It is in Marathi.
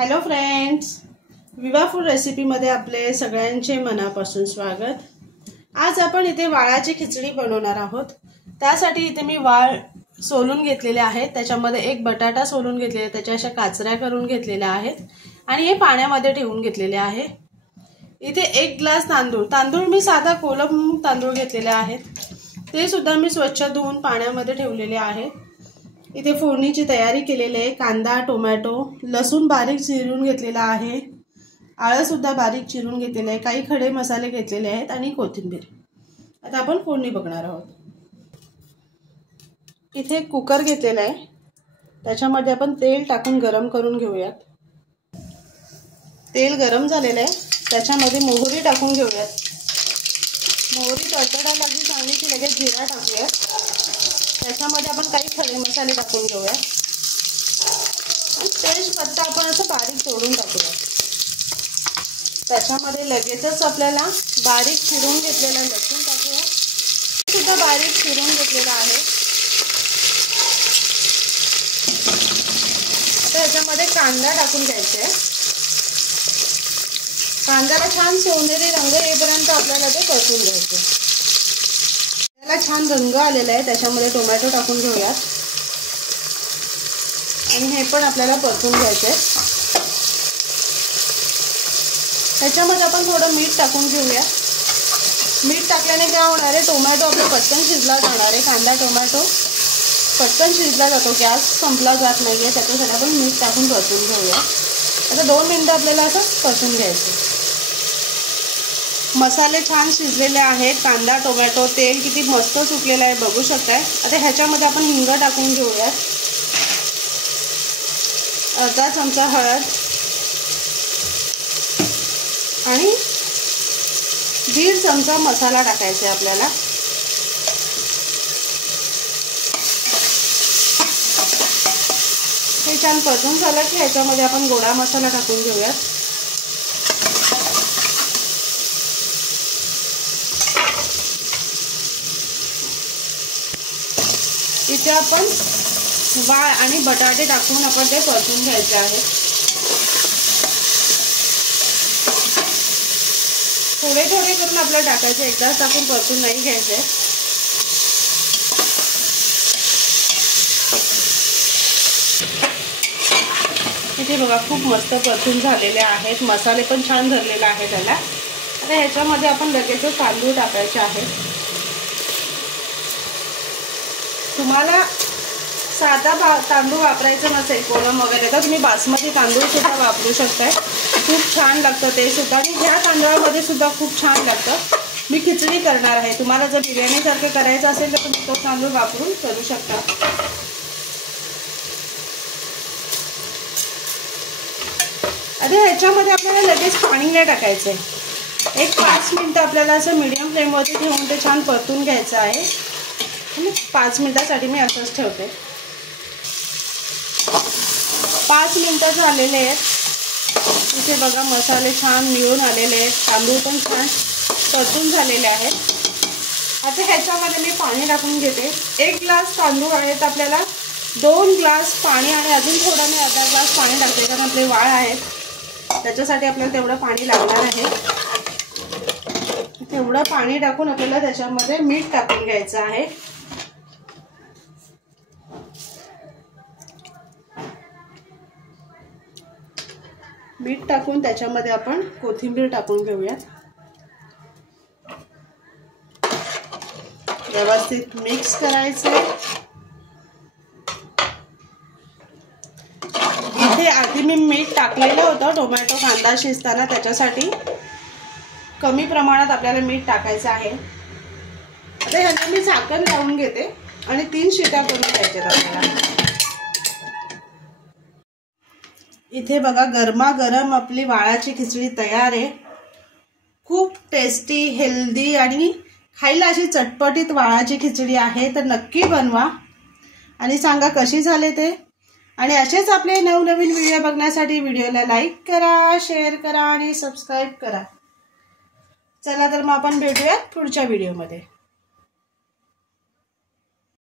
हॅलो फ्रेंड्स, विवा फूड रेसिपीमध्ये आपले सगळ्यांचे मनापासून स्वागत। आज आपण इथे वाळाची खिचडी बनवणार आहोत। त्यासाठी इथे मी वाळ सोलून घेतलेले आहेत, त्याच्यामध्ये एक बटाटा सोलून घेतलेला, त्याच्या अशा काचऱ्या करून घेतलेल्या आहेत आणि हे पाण्यामध्ये ठेवून घेतलेले आहे। इथे 1 ग्लास तांदूळ मी साधा कोलम तांदूळ घेतलेले आहेत, ते सुद्धा मी स्वच्छ धुवून पाण्यामध्ये ठेवलेले आहे। इथे फोडणीची तयारी केलेली आहे। कांदा, टोमॅटो, लसूण बारीक चिरून घेतलेला आहे, आलं सुद्धा बारीक चिरून घेतलेले आहे, काही खडे मसाले घेतलेले आहेत आणि कोथिंबीर। आता आपण फोडणी बघणार आहोत। इथे एक कुकर घेतलेला आहे, त्याच्यामध्ये आपण तेल टाकून गरम करून घेऊयात। तेल गरम झालेलं आहे, त्याच्यामध्ये मोहरी टाकून घेऊयात। मोहरी तडतडायला लागली चांगली की लगेच जिरा टाकूयात। त्याच्यामध्ये आपण काही खडे मसाले टाकून घेऊया। तेजपत्ता आपण असं बारीक तोडून टाकूया। त्याच्यामध्ये लगेचच आपल्याला बारीक चिरून घेतलेला लसूण टाकूया, सुद्धा बारीक चिरून घेतलेला आहे। आता याच्यामध्ये कांदा टाकून घ्यायचा आहे। कांद्याला छान सोनेरी रंग येईपर्यंत आपल्याला ते परतून घ्यायचे। छान रंग आलेला आहे, त्याच्यामध्ये टोमॅटो टाकून घेऊयात आणि हे पण आपल्याला परतून घ्यायचे आहे। त्याच्यामध्ये आपण थोडं मीठ टाकून घेऊया। मीठ टाकल्याने काय होणार आहे, टोमॅटो आपला पटकन शिजला जाणार आहे। कांदा टोमॅटो पटकन शिजला जातो, गॅस संपला जात नाहीये, त्याच्यासाठी आपण मीठ टाकून परतून घेऊया। आता 2 मिनिटं आपल्याला असं परतून घ्यायचं। मसाले छान शिजलेले आहेत, कांदा टोमॅटो तेल किती मस्त सुटलेलं आहे बघू शकताय। आता ह्याच्यामध्ये आपण हिंग टाकून घेऊयात, अर्धा चमचा हळद आणि 1.5 चमचा मसाला टाकायचा आहे आपल्याला। हे छान परतून झालं की ह्याच्यामध्ये आपण गोडा मसाला टाकून घेऊयात। इथे आपण वाळ आणि बटाटे टाकून आपण ते परतून घ्यायचे आहे। थोडे थोडे करून आपल्याला टाकायचे, एकदाच टाकून परतून नाही घ्यायचे। इथे बघा खूप मस्त परतून झालेले आहेत, मसाले पण छान धरलेले आहे त्याला। आता ह्याच्यामध्ये आपण लगेच तांदूळ टाकायचे आहेत। तुम्हाला साधा तांदूळ वापरायचा नसेल कोलम वगैरे तर तुम्ही बासमती तांदूळ सुद्धा वापरू शकताय, खूप छान लागतं ते सुद्धा। आणि ह्या तांदळामध्ये सुद्धा खूप छान लागतं। मी खिचडी करणार आहे, तुम्हाला जर बिर्याणीसारखं करायचं असेल तर तुम्ही तो तांदूळ वापरून करू शकता। आता ह्याच्यामध्ये आपल्याला लगेच पाणी नाही टाकायचं आहे। एक 5 मिनिटं आपल्याला असं मीडियम फ्लेमवरती ठेवून ते छान परतून घ्यायचं आहे। 5 मिनिटासाठी मी असंच ठेवते। 5 मिनिटं झालेले आहेत। इथे बघा मसाले छान मिळून आलेले आहेत, तांदूळ पण छान परतून झालेले आहेत। आता ह्याच्यामध्ये मी पाणी टाकून घेते। 1 ग्लास तांदूळ आहेत, आपल्याला 2 ग्लास पाणी आणि अजून थोडा मी अर्धा ग्लास पाणी टाकते, कारण आपले वाळ आहेत त्याच्यासाठी आपल्याला तेवढं पाणी लागणार आहे। तेवढं पाणी टाकून आपल्याला त्याच्यामध्ये मीठ टाकून घ्यायचं आहे। मीठ टाकून त्याच्यामध्ये आपण कोथिंबीर टाकून घेऊयात। व्यवस्थित मिक्स करायचं। इथे आधी मी मीठ टाकलेलं होतं टोमॅटो कांदा शिजताना, त्याच्यासाठी कमी प्रमाणात आपल्याला मीठ टाकायचं आहे। आता ह्याला मी झाकण लावून घेते आणि 3 शिट्या करून घ्यायच्या आपल्याला। इथे बघा गरमागरम आपली वाळाची खिचडी तयार आहे। खूप टेस्टी, हेल्दी आणि खायला अशी चटपटीत वाळाची खिचडी आहे, तर नक्की बनवा आणि सांगा कशी झाले ते। आणि असेच आपले नवनवीन व्हिडिओ बघण्यासाठी व्हिडिओला लाईक करा, शेअर करा आणि सबस्क्राईब करा। चला तर मग आपण भेटूया पुढच्या व्हिडिओमध्ये।